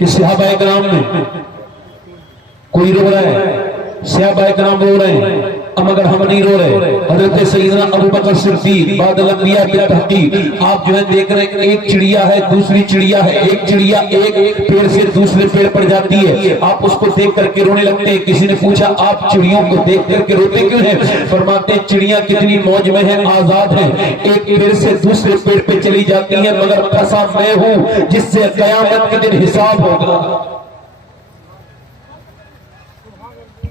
کہ صحابہ کرام میں کوئی رو رہا ہے، صحابہ کرام رو رہے ہیں، اب اگر ہم نہیں رو رہے، حضرت سیدنا ابوبکر صدیق بعد الانبیاء کی تحقیق آپ جو ہے دیکھ رہے ہیں ایک چڑیا ہے دوسری چڑیا ہے، ایک چڑیا ایک پیڑ سے دوسرے پیڑ پر جاتی ہے، آپ اس کو دیکھ کر کے رونے لگتے ہیں۔ کسی نے پوچھا آپ چڑیوں کو دیکھ کر کے روتے کیوں ہیں؟ فرماتے ہیں چڑیاں کتنی موج میں ہیں، آزاد ہیں، ایک پیڑ سے دوسرے پیڑ پہ چلی جاتی ہیں، مگر پھنسا میں ہوں جس سے قیامت کے دن حساب ہوگا،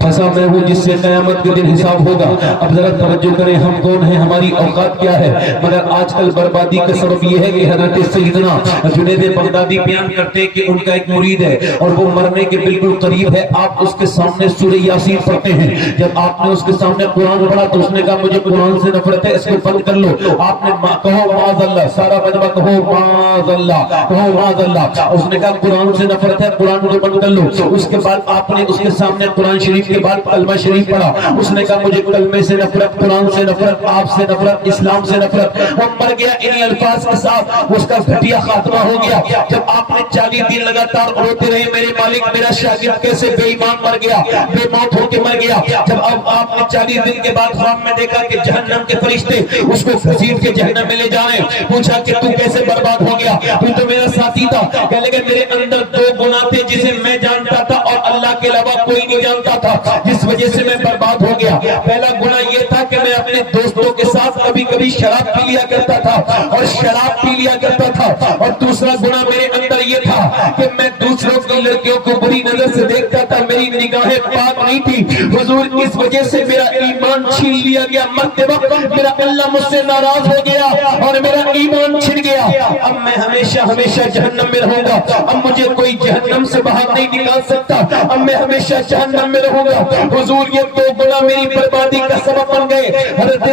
پھنسا میں ہوں جس سے قیامت کے دن حساب ہوگا۔ اب ذرا توجہ کریں، ہم کون ہیں، ہماری اوقات کیا ہے؟ مگر آج کل بربادی کا سبب یہ ہے کہ حضرت سیدنا جنید بغدادی بیان کرتے ہیں کہ ان کا ایک مرید ہے اور وہ مرنے کے بالکل قریب ہے، آپ اس کے سامنے سورہ یاسین پڑھتے ہیں، جب آپ نے اس کے سامنے قرآن پڑھا تو اس نے کہا مجھے قرآن سے نفرت ہے، اس کو بند کر لو۔ آپ نے کہو معاذ اللہ، سارا مجمع کہو معاذ اللہ، کہو معاذ اللہ۔ اس نے کہا قرآن سے نفرت ہے، قرآن کو بند کر لو۔ اس کے بعد آپ نے اس کے سامنے قرآن شریف کے بعد کلمہ شریف پڑھا، اس نے کہا مجھے کلمے سے نفرت، قرآن سے نفرت، آپ سے نفرت، اسلام سے نفرت۔ وہ مر گیا انہی الفاظ کے ساتھ، اس کا گھٹیا خاتمہ ہو گیا۔ جب آپ نے 40 دن لگاتار روتے رہے میرے مالک میرا شاگرد کیسے بے ایمان مر گیا، بے موت ہو کے مر گیا، جب اب آپ نے 40 دن کے بعد خواب میں دیکھا کہ جہنم کے فرشتے اس کو گھسیٹ کے جہنم میں لے جائیں، پوچھا کہ تو کیسے برباد ہو گیا، تو تو میرا ساتھی تھا، کہنے لگے میرے اندر 2 گناہ تھے جسے میں جانتا تھا اور اللہ کے علاوہ کوئی نہیں جانتا تھا، جس وجہ سے میں برباد ہو گیا۔ پہلا گناہ یہ تھا کہ میں اپنے دوستوں کے ساتھ کبھی کبھی شراب پی لیا کرتا تھا اور شراب پی لیا کرتا تھا، اور دوسرا گناہ میرے اندر یہ تھا کہ میں دوسروں کی لڑکیوں کو بری نظر سے دیکھتا تھا، میری نگاہیں پاک نہیں تھی حضور، اس وجہ سے میرا ایمان چھین لیا گیا، مرتے وقت میرا اللہ مجھ سے ناراض ہو گیا اور میرا ایمان چھن گیا، اب میں ہمیشہ ہمیشہ جہنم میں رہوں گا، اب مجھے کوئی جہنم سے باہر نہیں نکال سکتا، اب میں ہمیشہ جہنم میں رہوں گا۔ حضور یہ 2 گناہ میری بربادی کا سبب بن گئے۔ حضرت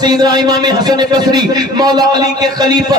سیدنا امام حسن بصری مولا علی کے خلیفہ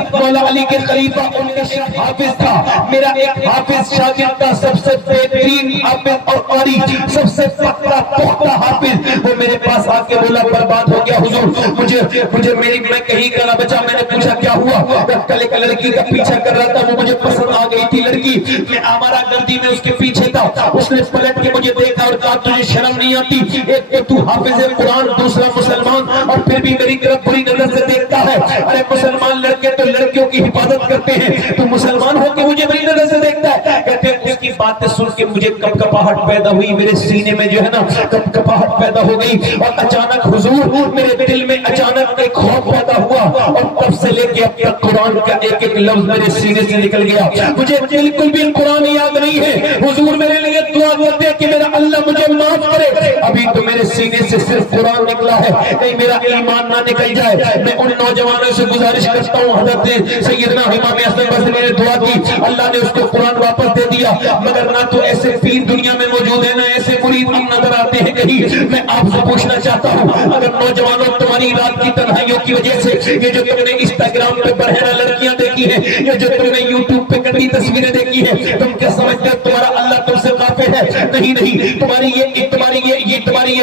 ان کا حافظ تھا، میرا ایک حافظ شاگرد تھا، سب سے بہترین حافظ اور قاری، سب سے پختہ حافظ، وہ میرے پاس آ کے بولا برباد ہو گیا حضور، مجھے میں کہیں کا نہ بچا۔ میں نے پوچھا کیا ہوا؟ کل ایک لڑکی کا پیچھا کر رہا تھا، وہ مجھے پسند آ گئی تھی لڑکی، میں آوارہ گردی میں اس کے پیچھے تھا، اس نے پلٹ کے مجھے دیکھا اور کہا تجھے شرم نہیں آتی، ایک تو حافظ قرآن دوسرا مسلمان اور پھر بھی میری طرف بری نظر سے دیکھتا ہے، ارے مسلمان لڑکے تو لڑکیوں کی حفاظت کرتے ہیں، تو مسلمان ہو کے مجھے بری نظر سے دیکھتا ہے۔ کہتے ہیں اس کی باتیں سن کے مجھے کپکپاہٹ پیدا ہوئی، میرے سینے میں جو ہے نا کپکپاہٹ پیدا ہو گئی، اور اچانک حضور میرے دل میں اچانک ایک خوف پیدا ہوا، اور تب سے لے کے اب تک قرآن کا ایک ایک لفظ میرے سینے سے نکل گیا، مجھے بالکل بھی قرآن یاد نہیں ہے۔ حضور میرے لیے دعا کرتے ہیں کہ میرا اللہ مجھے معاف کرے، ابھی تو میرے سینے سے صرف قرآن نکلا ہے، نہیں میرا ایمان نہ نکل جائے۔ میں ان نوجوانوں سے گزارش کرتا ہوں، حضرت سیدنا امام حسن بصری نے دعا کی، اللہ نے اس کو قرآن واپس دے دیا، مگر نہ تو ایسے پیر دنیا میں موجود ہیں، نہ ایسے مرید اب نظر آتے ہیں کہیں۔ میں آپ سے پوچھنا چاہتا ہوں، اگر نوجوانوں تمہاری رات کی تنہائیوں کی وجہ سے یہ جو تم نے انسٹاگرام پہ برہنہ لڑکیاں دیکھی ہیں، یہ جو تم نے یوٹیوب پہ گندی تصویریں دیکھی ہیں، تم کیا سمجھتے ہو تمہارا اللہ تم سے غافل ہے؟ نہیں، تمہاری یہ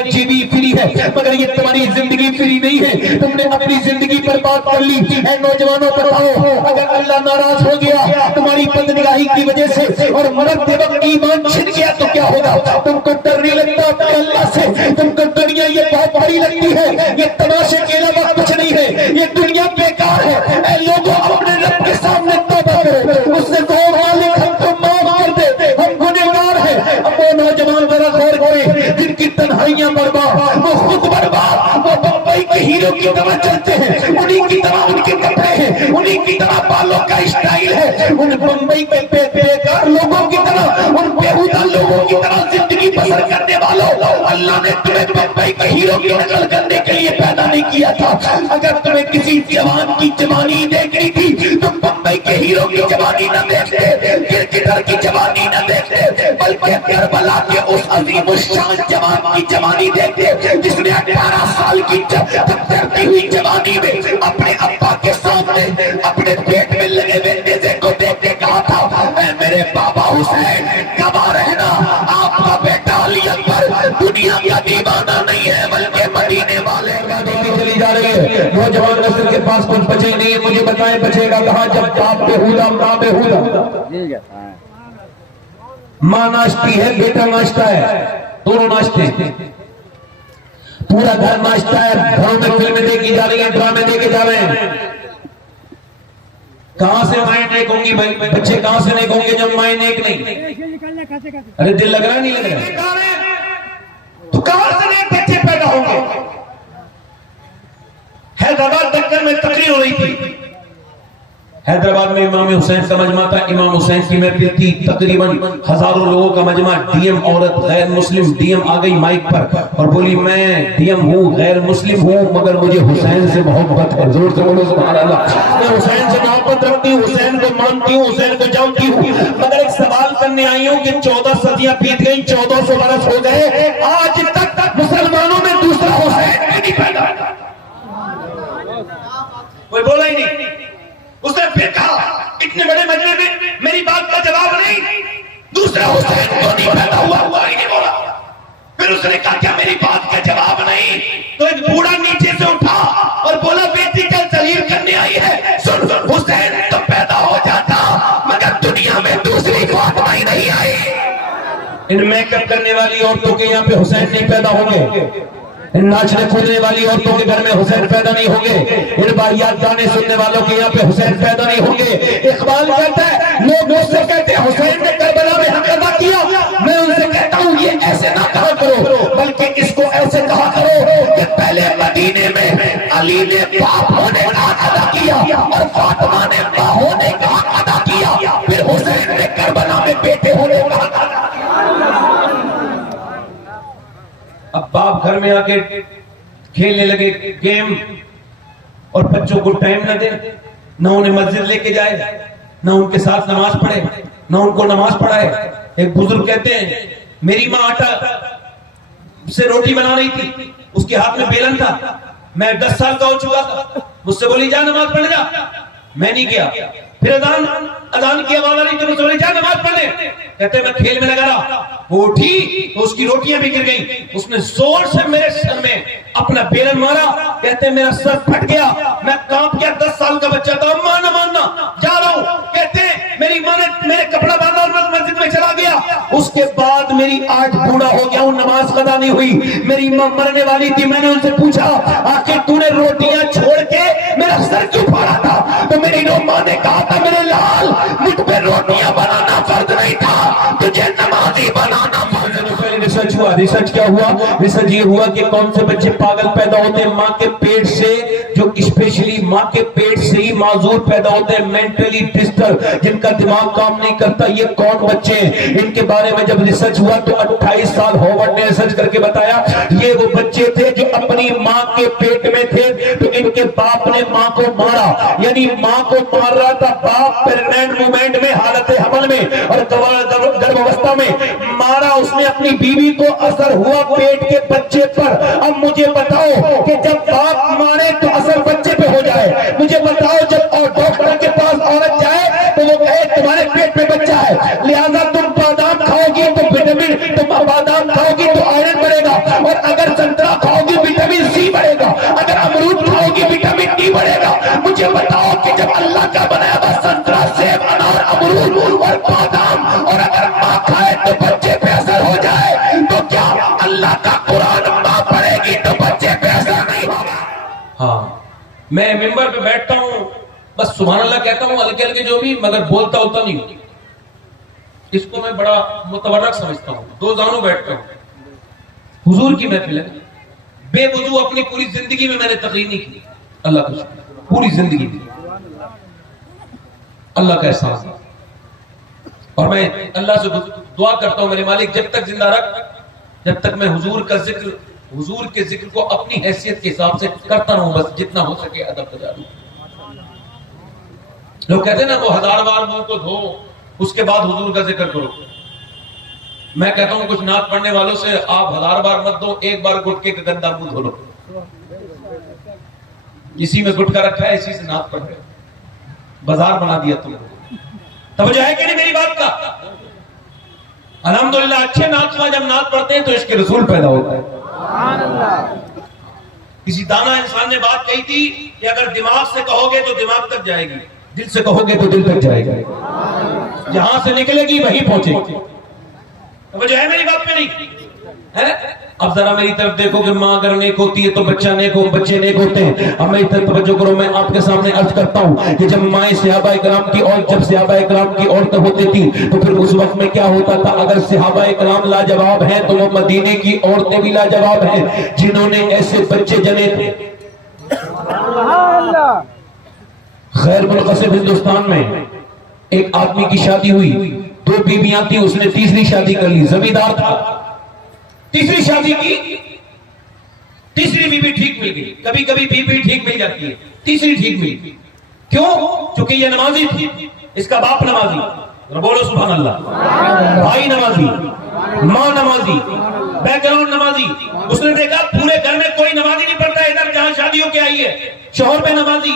جی بی فری ہے، مگر یہ تمہاری زندگی فری نہیں ہے، تم نے اپنی زندگی برباد کر لی۔ اے نوجوانوں بتاؤ، اگر اللہ ناراض ہو گیا تمہاری بدنگاہی کی وجہ سے اور مرتے وقت ایمان چھن گیا تو کیا ہوگا؟ تم کو ڈر نہیں لگتا اپنے اللہ سے؟ تم کو دنیا یہ بہت بڑی لگتی ہے، یہ تماشے کے علاوہ کچھ نہیں ہے، یہ دنیا بیکار ہے۔ اے لوگوں اپنے رب کے سامنے توبہ کرو، اس سے کہو مالک ہم کو معاف کر دے، ہم گنہگار ہیں۔ اب وہ نوجوان ذرا غور کریں جن کی تنہائیاں برباد، وہ خود برباد، وہ بمبئی کے ہیرو کی طرح چلتے ہیں، انہیں کی طرح ان کے کپڑے ہیں، انہیں کی طرح بالوں کا اسٹائل ہے، ان بمبئی کے بیکار لوگوں کی طرح، ان بیہودہ لوگوں کی طرح زندگی بسر کرنے والوں، اللہ نے تمہیں بمبئی کے ہیرو کی نقل کرنے کے لیے پیدا نہیں کیا تھا۔ اگر تمہیں کسی جوان کی جوانی دیکھنی تھی، تم بمبئی کے ہیرو کی جوانی نہ دیکھتے، کرکٹر کی جوانی نہ دیکھتے، بلکہ کربلا کے اس عظیم الشان جوان کی جوانی دیکھتے جس نے 18 سال کی تھرتی ہوئی جوانی میں اپنے ابا کے سامنے اپنے پیٹ میں لگے ہوئے نیزے کو دیکھ کے کہا تھا، اے میرے بابا حسین گواہ رہنا، آپ کا بیٹا علی اکبر دنیا کا دیوانہ نہیں ہے بلکہ مدینے والے کا دیوانہ۔ چلی جا رہی ہے، نوجوان نسل کے پاس کچھ بچے نہیں ہے، مجھے بتائیں بچے گا کہاں جب باپ بےہودہ ماں بےہودہ؟ ماں ناشتی ہے، بیٹا ناشتا ہے، دونوں ناشتے ہیں، پورا گھر ناشتا ہے، گھروں میں فلمیں دیکھی جا رہی ہیں، ڈرامے دیکھے جا رہے ہیں. کہاں سے مائیں نیک ہوں گی بھائی؟ بچے کہاں سے نیک ہوں گے جب مائیں نیک نہیں؟ ارے دل لگ رہا نہیں لگ رہا؟ تو کہاں سے نیک بچے پیدا ہوں گے؟ حیدرآباد دکن میں تقریر ہو رہی تھی. حیدرآباد میں امام حسین کا مجمع تھا، امام حسین کی محفل تھی، تقریباً ہزاروں لوگوں کا مجمع. ڈی ایم عورت غیر مسلم ڈی ایم آ گئی مائک پر اور بولی میں ڈی ایم ہوں، غیر مسلم ہوں، مگر مجھے حسین سے محبت ہے. زور سے بولو سبحان اللہ. میں حسین سے محبت رکھتی ہوں، حسین کو مانتی ہوں، حسین کو جانتی ہوں، مگر ایک سوال کرنے آئی ہوں کہ 14 صدیاں بیت گئیں، 1400 برس ہو گئے، آج تک مسلمانوں میں دوسرا حسین نہیں پیدا. کوئی بولا ہی نہیں. اس نے پھر کہا اتنے بڑے مجمع میں میری بات کا جواب نہیں، دوسرا حسین کو نہیں پیدا ہوا ہی نہیں بولا. پھر اس نے کہا کیا میری بات کا جواب نہیں؟ تو ایک بوڑھا نیچے سے اٹھا اور بولا بیٹی کل تحریر کرنے آئی ہے، سن حسین تو پیدا ہو جاتا مگر دنیا میں دوسری فاطمہ ہی نہیں آئی. ان میک اپ کرنے والی عورتوں کے یہاں پہ حسین نہیں پیدا ہوں گے، ان ناچنے کودنے والی عورتوں کے گھر میں حسین پیدا نہیں ہوں گے، ان باریات گانے سننے والوں کے یہاں پہ حسین پیدا نہیں ہوں گے. اقبال کہتا ہے لوگ مجھ سے کہتے ہیں حسین نے کربلا میں حق ادا کیا، میں ان سے کہتا ہوں یہ ایسے نہ کہا کرو بلکہ اس کو ایسے کہا کرو کہ پہلے مدینے میں علی نے باپ ہونے کا حق ادا کیا اور فاطمہ نے ماں ہونے کا حق ادا کیا، پھر حسین نے کربلا میں بیٹے ہونے کا حق ادا کیا. اب باپ گھر میں آ کے کھیلنے لگے گیم اور بچوں کو ٹائم نہ دے، نہ انہیں مسجد لے کے جائے، نہ ان کے ساتھ نماز پڑھے، نہ ان کو نماز پڑھائے. ایک بزرگ کہتے ہیں میری ماں آٹا سے روٹی بنا رہی تھی، اس کے ہاتھ میں بیلن تھا، میں 10 سال کا ہو چکا تھا، مجھ سے بولی جا نماز پڑھ جا، میں نہیں کیا. پھر اذان کی آواز آ رہی تو مجھ سے بولی جا نماز پڑھ لے، کہتے میں کھیل میں لگا رہا. وہ اٹھی تو اس کی روٹیاں بھی گر گئیں، اس نے زور سے میرے سر میں اپنا بیلن مارا، کہتے میرا سر پھٹ گیا، میں کانپ گیا، 10 سال کا بچہ تھا. ماں نہ ماننا جا رہا ہوں، کہتے میری ماں نے میرے کپڑا باندھا اور میں مسجد میں چلا گیا. اس کے بعد میری آج بوڑھا ہو گیا ہوں، نماز قضا نہیں ہوئی، میری ماں مرنے والی تھی. میں نے ان سے پوچھا آخر تو نے روٹیاں چھوڑ کے میرا سر کیوں پھاڑا تھا؟ تو میری ماں نے کہا تھا میرے لال مجھ پہ روٹیاں بنانا فرض نہیں تھا، تجھے نمازی بنانا فرض. ریسرچ ہوا، ریسرچ کیا ہوا؟ ریسرچ یہ ہوا کہ کون سے بچے پاگل پیدا ہوتے ہیں ماں کے پیٹ سے، جو اسپیشلی ماں کے پیٹ سے ہی معذور پیدا ہوتے ہیں، مینٹلی ڈسٹرب، جن کا دماغ کام نہیں کرتا. یہ کون بچے ہیں؟ ان کے بارے میں جب ریسرچ ہوا تو 28 سال ہاروارڈ نے ریسرچ کر کے بتایا یہ وہ بچے تھے جو اپنی ماں کے پیٹ میں تھے تو ان کے باپ نے ماں کو مارا، یعنی ماں کو مار رہا تھا باپ پریگننٹ مومنٹ میں، حالت حمل میں اور گربھاوستھا میں مارا اس نے اپنی بیوی کو، اثر ہوا پیٹ کے بچے پر. اب مجھے بتاؤ کہ جب باپ مارے تو اثر بچے پہ ہو جائے، مجھے بتاؤ جب اور ڈاکٹر کے پاس عورت جائے تو وہ کہے تمہارے پیٹ میں بچہ ہے لہذا تم بادام کھاؤ گی تو وٹامن، تم بادام کھاؤ گی تو آئرن بڑھے گا، اور اگر سنترا کھاؤ گی وٹامن سی بڑھے گا، اگر امرود کھاؤ گی وٹامن ڈی بڑھے گا. مجھے بتاؤ کہ جب اللہ کا بنایا ہوا سنترا، سیب، انار، امرود اور بادام اور اگر ماں کھائے تو بچے پہ اثر ہو جائے تو کیا اللہ کا قرآن ماں پڑھے گی تو بچے پہ اثر نہیں ہوگا؟ ہاں میں ممبر پہ بیٹھتا ہوں بس سبحان اللہ کہتا ہوں ہلکے ہلکے جو بھی، مگر بولتا ہوتا نہیں ہوں. اس کو میں بڑا متورک سمجھتا ہوں. 2 زانوں بیٹھتا ہوں، حضور کی محفل ہے، بے وضو اپنی پوری زندگی میں نے تقریر نہیں کی. اللہ کا شکر، پوری زندگی میں اللہ کا احساس ہے. اور میں اللہ سے دعا کرتا ہوں میرے مالک جب تک زندہ رکھ، جب تک میں حضور کا ذکر، حضور کے ذکر کو اپنی حیثیت کے حساب سے کرتا رہوں، بس جتنا ہو سکے ادب بجا لوں. لوگ کہتے ہیں نا وہ 1000 بار منہ کو دھو اس کے بعد حضور کا ذکر کرو. میں کہتا ہوں کچھ نعت پڑھنے والوں سے آپ 1000 بار مت دو، ایک بار گٹکے کا گندا منہ دھو لو. اسی میں گٹکا رکھا ہے، اسی سے نعت پڑھ رہے، بازار بنا دیا تم نے. توجہ ہے کہ نہیں میری بات کا؟ الحمدللہ اچھے نعت خواہ جب نعت پڑھتے ہیں تو عشق رسول پیدا ہوتا ہے. سبحان اللہ. کسی دانا انسان نے بات کہی تھی کہ اگر دماغ سے کہو گے تو دماغ تک جائے گی، دل سے کہو گے تو دل تک جائے گی، جہاں سے نکلے گی وہیں پہنچے گی. توجہ ہے میری بات پہ نہیں ہے؟ اب ذرا میری طرف دیکھو کہ ماں اگر نیک ہوتی ہے تو بچہ نیک ہو، بچے نیک ہوتے ہیں۔ اب میری طرف توجہ کرو، میں آپ کے سامنے عرض کرتا ہوں کہ جب مائیں صحابہ کرام کی اور جب صحابہ کرام کی عورتیں ہوتی تھی تو پھر اس وقت میں کیا ہوتا تھا؟ اگر صحابہ کرام لاجواب ہیں تو وہ مدینے کی عورتیں بھی لاجواب ہیں جنہوں نے ایسے بچے جنے تھے۔ خیر منقسم ہندوستان میں ایک آدمی کی شادی ہوئی، 2 بیویاں تھیں، اس نے تیسری شادی کر لی، زمیندار تھا، تیسری شادی کی، تیسری بیوی ٹھیک مل گئی۔ کبھی کبھی بیوی ٹھیک مل جاتی ہے، تیسری ٹھیک مل گئی، کیوں؟ چونکہ یہ نمازی تھی، اس کا باپ نمازی، بولو سبحان اللہ، بھائی نمازی، ماں نمازی، بیک گراؤنڈ نمازی۔ اس نے دیکھا پورے گھر میں کوئی نمازی نہیں پڑھتا، ادھر جہاں شادی ہو کے آئی ہے شوہر بے نمازی،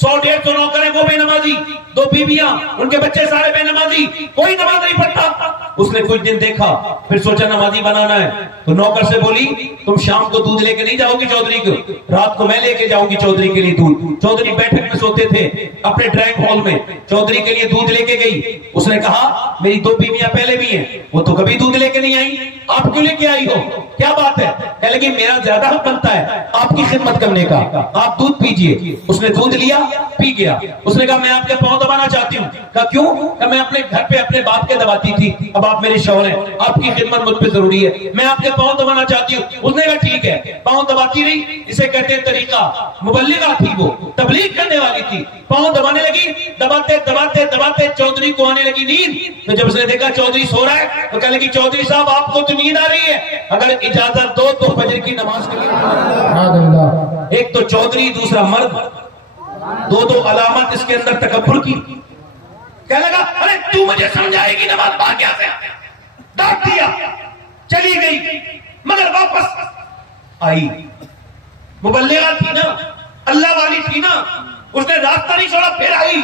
100-150 نوکر ہیں وہ بے نمازی، 2 بیویاں، ان کے بچے سارے بے نمازی، کوئی نماز نہیں پڑھتا۔ اس نے کچھ دن دیکھا، پھر سوچا نمازی بنانا ہے، تو نوکر سے بولی تم شام کو دودھ لے کے نہیں جاؤ گی چودھری کو، رات کو میں لے کے جاؤں گی چودھری کے لیے دودھ۔ چودھری بیٹھک میں سوتے تھے اپنے ڈرائنگ ہال میں، چودھری کے لیے دودھ لے کے گئی۔ اس نے کہا میری 2 بیویاں پہلے بھی ہیں، وہ تو کبھی دودھ لے کے نہیں آئی، آپ کیوں لے کے آئی ہو؟ کیا بات ہے؟ کہنے لگی میرا زیادہ حق بنتا ہے آپ کی خدمت کرنے کا، آپ دودھ پیجئے۔ اس نے دودھ لیا، پی گیا۔ اس نے کہا میں آپ کے پاؤں دبانا چاہتی ہوں۔ کہا کیوں؟ کہا میں اپنے گھر پہ اپنے باپ کے دباتی تھی، اب آپ میرے شوہر ہیں، آپ کی خدمت مجھ پہ ضروری ہے، میں آپ کے پاؤں دبانا چاہتی ہوں۔ اس نے کہا ٹھیک ہے، پاؤں دباتی رہی، اسے کہتے ہیں طریقہ، مبلغہ تھی، وہ تبلیغ کرنے والی تھی، پاؤں دبانے لگی، دباتے دباتے دباتے چودھری کو آنے لگی نیند۔ تو جب اس نے دیکھا چودھری سو رہا ہے تو کہنے لگی چودھری صاحب آپ کو تو نیند آ رہی ہے، اگر اجازت دو تو فجر کی نماز کے لیے۔ ایک تو چودھری، دوسرا مرد، 2 علامات اس کے اندر تکبر کی۔ کہنے لگا ارے تو مجھے سمجھائے گی نماز پڑھ کیا سے؟ ڈانٹ دیا، چلی گئی، مگر واپس آئی۔ مبلغہ تھی نا، اللہ والی تھی نا، اس نے راستہ نہیں چھوڑا، پھر آئی۔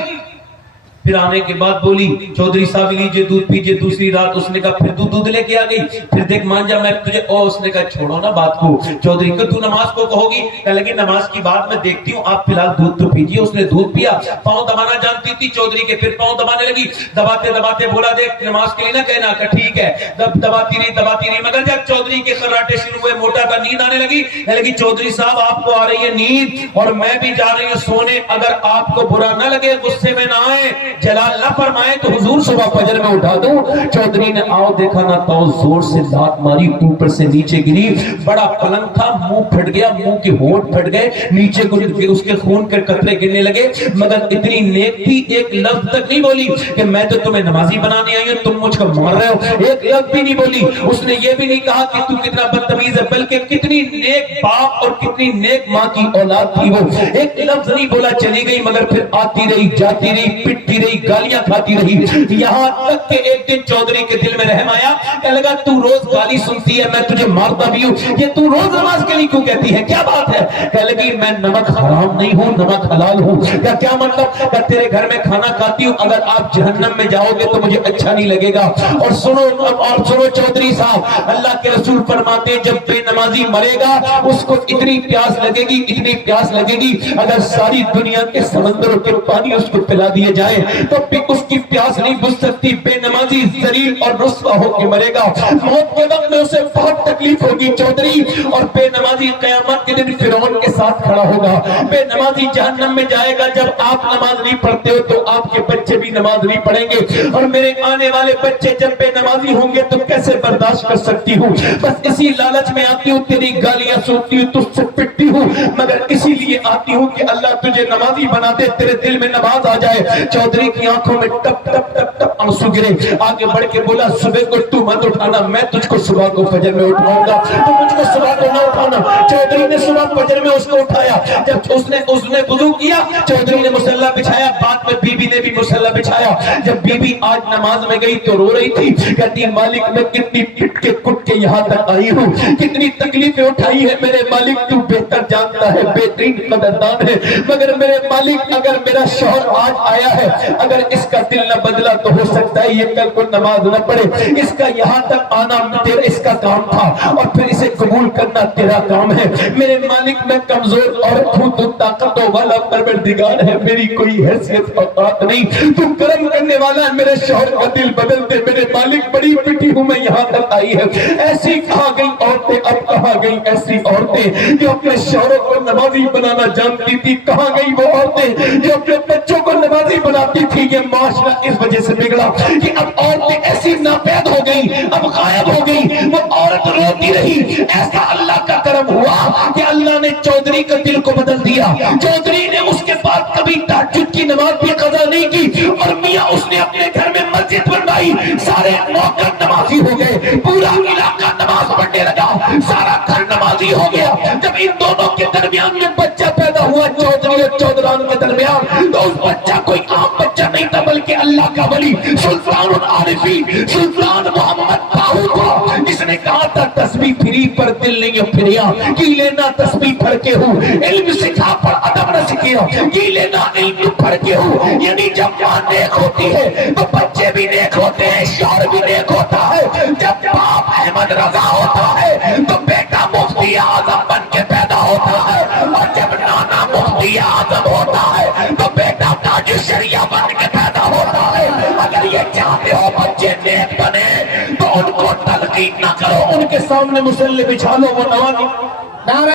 پھر آنے کے بعد بولی چودھری صاحب لیجئے دودھ پیجئے۔ دوسری رات اس نے کہا پھر دودھ لے کے آ گئی، پھر دیکھ مان جا میں تجھے، اس نے کہا چھوڑو نا بات کو چودھری کو، تو نماز کو کہو گی؟ کہنے لگی نماز کی بات میں دیکھتی ہوں، آپ فی الحال دودھ تو پیجئے۔ اس نے دودھ پیا، پاؤں دبانا جانتی تھی چودھری کے، پھر پاؤں دبانے لگی، دباتے دباتے بولا دیکھ نماز کے لیے نہ کہنا، کہ ٹھیک ہے، دباتی رہی، مگر جب چودھری کے خراٹے شروع ہوئے، موٹا کا نیند آنے لگی، کہنے لگی چودھری صاحب آپ کو آ رہی ہے نیند اور میں بھی جا رہی ہوں سونے، اگر آپ کو برا نہ لگے، غصے میں نہ آئے، جلال نہ فرمائے تو حضور صبح فجر میں اٹھا دوں۔ چودھری نے آؤ دیکھا نہ تو زور سے لات ماری، اوپر سے نیچے گری، بڑا پلنگ تھا، منہ پھٹ گیا، منہ کے ہونٹ پھٹ گئے، نیچے اس کے خون کے قطرے گرنے لگے، مگر اتنی نیک تھی ایک لفظ تک نہیں بولی کہ میں تو تمہیں نمازی بنانے آئی ہوں، تم مجھ کو مار رہے ہو، ایک لفظ بھی نہیں بولی۔ اس نے یہ بھی نہیں کہا کہ تو کتنا بدتمیز ہے، بلکہ کتنی نیک باپ اور کتنی نیک ماں کی اولاد تھی وہ، ایک لفظ نہیں بولا، چلی گئی، مگر پھر آتی رہی، جاتی رہی، پٹتی رہی، گالیاں کھاتی رہی، یہاں تک کہ ایک دن چودھری کے دل میں رحم آیا، کہنے لگا تو روز گالی سنتی ہے، میں تجھے مارتا بھی ہوں، یہ تو روز نماز کے لیے کیوں کہتی ہے، کیا بات ہے؟ کہنے لگی میں نمک حرام نہیں ہوں، نمک حلال ہوں۔ کیا مطلب؟ کہ تیرے گھر میں کھانا کھاتی ہوں، اگر آپ جہنم میں جاؤ گے تو مجھے اچھا نہیں لگے گا۔ اور سنو چودھری صاحب، اللہ کے رسول فرماتے ہیں جب بے نمازی مرے گا اس کو اتنی پیاس لگے گی، اتنی پیاس لگے گی، اگر ساری دنیا کے سمندروں کے پانی اس کو پلا دیے جائے تو بھی اس کی پیاس نہیں بجھ سکتی۔ بے نمازی ذلیل اور رسوا ہو کے مرے گا، موت کے وقت میں اسے بہت تکلیف ہوگی چودھری، اور بے نمازی قیامت کے دن فرعون کے ساتھ کھڑا ہوگا۔ بے نمازی جہنم میں جائے گا، جب آپ نماز نہیں پڑھتے ہو تو آپ کے بچے بھی نماز نہیں پڑھیں گے، اور میرے آنے والے بچے جب بے نمازی ہوں گے تو کیسے برداشت کر سکتی ہوں؟ بس اسی لالچ میں آتی ہوں، تیری گالیاں سنتی ہوں، تجھ سے پٹتی ہوں، مگر اسی لیے آتی ہوں کہ اللہ تجھے نمازی بنا دے، تیرے دل میں نماز آ جائے۔ چودھری کی آنکھوں میں ٹپ ٹپ ٹپ ٹپ آنسو گرے، آگے بڑھ کے بولا صبح کو تو مت اٹھانا، میں تجھ کو صبح کو فجر میں اٹھاؤں گا، تو مجھ کو صبح کو نہ اٹھانا۔ چودھری نے صبح فجر میں اس کو اٹھایا، جب اس نے وضو کیا، چودھری نے مصلی بچھایا، بعد میں بی بی نے بھی مصلی بچھایا۔ جب بی بی آج نماز میں گئی تو رو رہی تھی، کہتی مالک میں کتنی پٹ کے کٹ کے یہاں تک آئی ہوں، کتنی تکلیفیں اٹھائی ہے میرے مالک، تو بہتر جانتا ہے، بہترین قدردان ہے، مگر میرے مالک اگر میرا شوہر آج آیا ہے، اگر اس کا دل نہ بدلا تو ہو سکتا ہے یہ کل کو نماز نہ پڑھے، اس کا یہاں تک آنا تیرا اس کا کام تھا، اور پھر اسے قبول کرنا تیرا کام ہے۔ میرے مالک میں کمزور عورت ہوں، تو طاقتوں والا پروردگار ہے، میری کوئی حیثیت اوقات نہیں، تو کرم کرنے والا ہے، میرے شوہر کا دل بدل دے۔ میرے مالک بڑی پٹی ہوں میں یہاں تک آئی ہے. ایسی کہاں گئی عورتیں, اب کہاں گئی ایسی عورتیں جو اپنے شوہروں کو نمازی بنانا جانتی تھی؟ کہاں گئی وہ عورتیں جو اپنے بچوں کو نمازی بناتی تھی؟ یہ معاشرہ اس وجہ سے بگڑا کہ اب عورتیں ایسی ناپید ہو گئی, اب غائب ہو گئی. وہ عورت روتی رہی. ایسا اللہ کا کرم ہوا کہ اللہ نے چودھری کا دل کو بدل دیا. چودھری نے اس کے بعد کبھی تہجد کی نماز بھی قضا نہیں کی, اور میاں اس نے اپنے گھر میں مسجد بنوائی. سارے نوکر نمازی ہو گئے, پورا علاقہ نماز پڑھنے لگا, سارا گھر نمازی ہو گیا. جب ان دونوں کے درمیان میں بچہ پیدا ہوا, چودھری اور چودھران کے درمیان, تو اس بچہ کوئی عام بچہ نہیں تھا بلکہ اللہ کا ولی سلطان العارفین سلطان محمد باہو تھا, جس نے کہا تھا تسبیح پھری پر دل نہیں پھریا, کی لینا تسبیح پڑھ کے ہوں, علم سکھا پر ادب نہ سکھیا, کی لینا علم پڑھ کے ہوں. یعنی جب ماں نیک ہوتی ہے تو بچے بھی نیک ہوتے ہیں, شوہر بھی نیک ہوتا ہے. جب باپ احمد رضا ہوتا ہے تو بیٹا مفتی اعظم بن کے پیدا ہوتا ہے, اور جب نانا مفتی اعظم ہوتا ہے تو بیٹا تاج الشریعہ بن کے پیدا ہوتا ہے. اگر یہ چاہتے ہو بچے نیک بنے تو ان کو تلقین نہ کرو, ان کے سامنے مصلی بچھا لو, وہ نمازی.